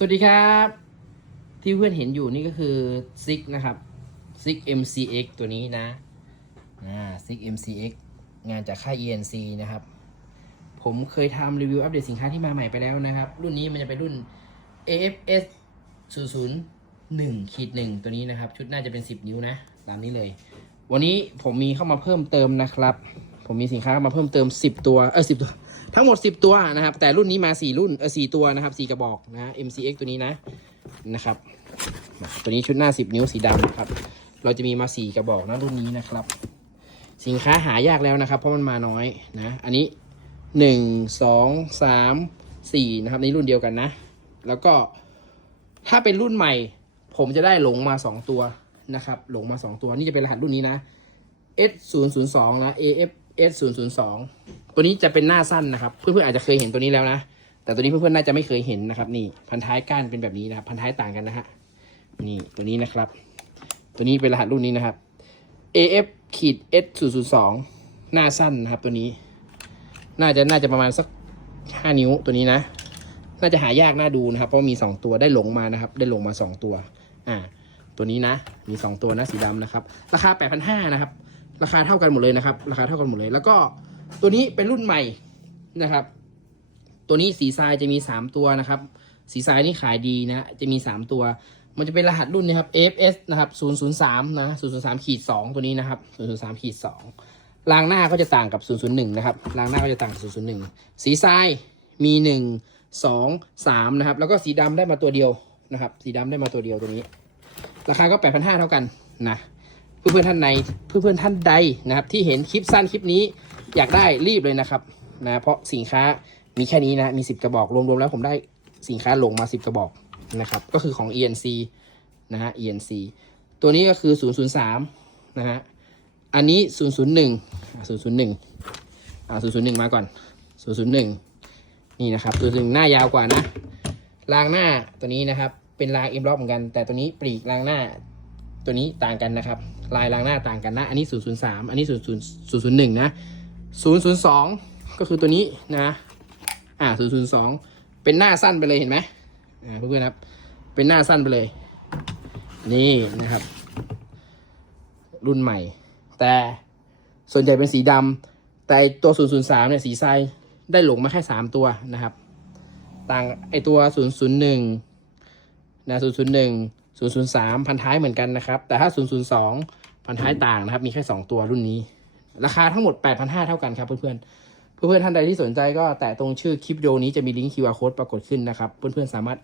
สวัสดีครับ ที่เพื่อนเห็นอยู่นี่ก็คือซิกนะครับซิก MCX ตัวนี้นะอ่าซิก MCX งานจากค่าย ENC นะครับ ผมเคยทำรีวิวอัปเดตสินค้าที่มาใหม่ไปแล้วนะครับ รุ่นนี้มันจะเป็นรุ่น AFS 001ขีดหนึ่งตัวนี้นะครับ ชุดน่าจะเป็น 10 นิ้วนะ ตามนี้เลย วันนี้ผมมีเข้ามาเพิ่มเติมนะครับ ผมมีสินค้าเข้ามาเพิ่มเติม 10 ตัว เออ10 ตัว ทั้งหมด 10 ตัวนะครับ แต่รุ่นนี้มา 4 รุ่นเออ4ตัวนะครับ4กระบอกนะ MCX ตัวนี้นะนะครับ ตัวนี้ชุดหน้า 10 นิ้วสีดำนะครับ เราจะมีมา 4 กระบอกนะรุ่นนี้นะครับ สินค้าหายากแล้วนะครับ เพราะมันมาน้อยนะ อันนี้ 1 2 3 4นะครับนี่รุ่นเดียวกันนะ แล้วก็ถ้าเป็นรุ่นใหม่ ผมจะได้หลงมา 2 ตัวนะครับ หลงมา 2 ตัวนี่จะเป็นรหัสรุ่นนี้นะ S 0 0 2 นะ AF S 0 0 2ตัวนี้จะเป็นหน้าสั้นนะครับ เพื่อนๆอาจจะเคยเห็นตัวนี้แล้วนะ แต่ตัวนี้เพื่อนๆน่าจะไม่เคยเห็นนะครับ นี่พันท้ายก้านเป็นแบบนี้นะครับ พันท้ายต่างกันนะฮะ นี่ตัวนี้นะครับ ตัวนี้เป็นรหัสรุ่นนี้นะครับ AF ขีด S 0 0 2หน้าสั้นนะครับ ตัวนี้ น่าจะน่าจะประมาณสักห้านิ้วตัวนี้นะ น่าจะหายากน่าดูนะครับ เพราะมีสองตัวได้หลงมานะครับ ได้หลงมาสองตัว อ่า ตัวนี้นะ มีสองตัวนะสีดำนะครับ ราคาแปดพันห้านะครับ ราคาเท่ากันหมดเลยนะครับ ราคาเท่ากันหมดเลย แล้วก็ตัวนี้เป็นรุ่นใหม่นะครับ ตัวนี้สีทรายจะมีสามตัวนะครับ สีทรายนี่ขายดีนะ จะมีสามตัว มันจะเป็นรหัสรุ่นนะครับ F S นะครับ003นะ003ขีด2ตัวนี้นะครับ003ขีด2รางหน้าก็จะต่างกับ 001 นะครับรางหน้าก็จะต่างกับ 001 สีทรายมี 1 2 3นะครับ แล้วก็สีดำได้มาตัวเดียวนะครับ สีดำได้มาตัวเดียวตัวนี้ ราคาก็ 8,500เท่ากันนะ เพื่อนๆท่านใดเพื่อนๆท่านใดนะครับ ที่เห็นคลิปสั้นคลิปนี้อยากได้รีบเลยนะครับนะเพราะสินค้ามีแค่นี้นะมี 10 กระบอกรวมๆแล้วผมได้สินค้าลงมา 10 กระบอกนะครับ ก็คือของ ENC นะฮะ ENC ตัวนี้ก็คือ 003 นะฮะ อันนี้ 001 001 อ่า 001 มาก่อน 001 นี่นะครับ001หน้ายาวกว่านะ รางหน้าตัวนี้นะครับ เป็นรางเอ็มล็อกเหมือนกัน แต่ตัวนี้ปลีกรางหน้า ตัวนี้ต่างกันนะครับ ลายรางหน้าต่างกันนะ อันนี้ 003 อันนี้ 0 0 001 นะ 002 ก็คือตัวนี้นะ อ่า 002 เป็นหน้าสั้นไปเลยเห็นไหมอ่าเพื่อนๆครับ เป็นหน้าสั้นไปเลย นี่นะครับ รุ่นใหม่ แต่ส่วนใหญ่เป็นสีดำแต่ตัว 003 เนี่ยสีทรายได้หลงมาแค่ 3 ตัวนะครับ ต่างไอตัว 001นะ001 003 พันท้ายเหมือนกันนะครับ แต่ถ้า 002 พันท้ายต่างนะครับ มีแค่ 2 ตัวรุ่นนี้ ราคาทั้งหมด 8,500 เท่ากันครับเพื่อนๆ เพื่อนๆท่านใดที่สนใจก็แตะตรงชื่อคลิปวิดีโอนี้จะมีลิงก์ QR code ปรากฏขึ้นนะครับ เพื่อนๆสามารถ